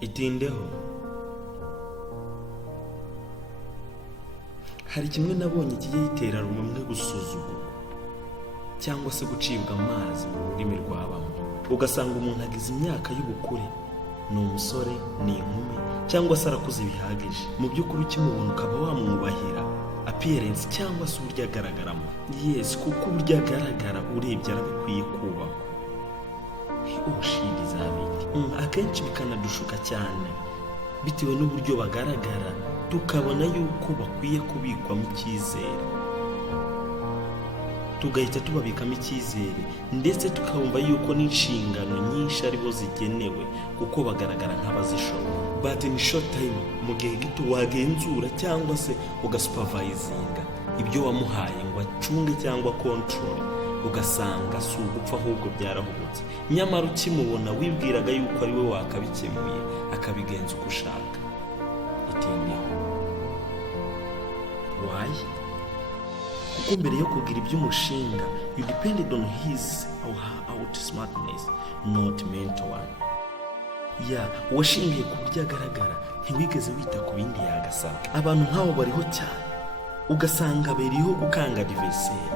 itindeho. Hari kimwe nabonye kijya gitera rumwe gusuzugurwa cyangwa se gucibwa amazi mu rurimi rwa bamwe. Ugasanga umuntu agize imyaka y'ubukure, ni umusore, ni inkumi, cyangwa se arakuze bihagije. Mu by'ukuri ukimubona ukaba wamwubahira appearance cyangwa se uburyo agaragaramo. Yes, kuko uburyo agaragara urebye arabikwiye kubahwa. Ubushirizabi akenshi bikanadushuka cyane bitewe n'uburyo bagaragara, tukabona yuko bakwiye kubikwamo icyizere, tugahita tubabikamo icyizere, ndetse tukabumva yuko n'inshingano nyinshi aribo zigenewe kuko bagaragara nk'abazishobora. But in short time, mu gihe gito wagenzura cyangwa se ugasupervisinga ibyo wamuhaye ngo acunge cyangwa control, ugasanga si ugupfa ahubwo byarahubutse. Nyamara ukimubona wibwiraga yuko ari we wakabikemuye akabigenza uko ushaka. Itindeho. Why? Kuko mbere yo kugira iby'umushinga, you depended on his or her outsmartness, not mental one. Washingiye ku buryo agaragara, ntiwigeze wita ku bindi yagasaba. Abantu nk'abo bariho cyane, ugasanga beriho gukanga adversaire.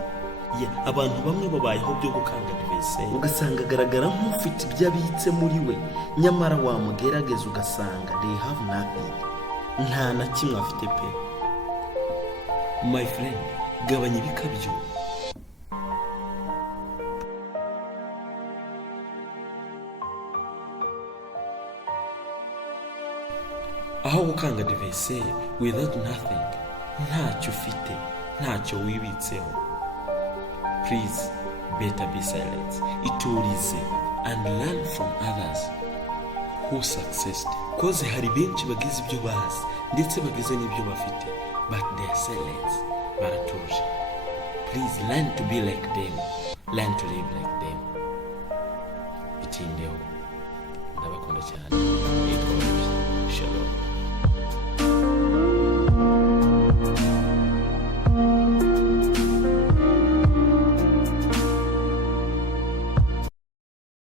Abantu bamwe babayeho byo gukanga adversaire, ugasanga agaragara nk'ufite ibyo abitse muri we, nyamara wamugerageza ugasanga they have nothing, nta na kimwe afite pe. My friend, gabanya ibikabyo. Aho gukanga adversaire without nothing, ntacyo ufite, ntacyo wibitseho. Please, better be silent. Iturize and learn from others who succeeded. Cause hari benshi bagize ibyo bazi ndetse bagize n'ibyo bafite, but they are silent, baratuje. Please learn to be like them, learn to live like them. Itindeho. Ndabakunda cyane. Shalom.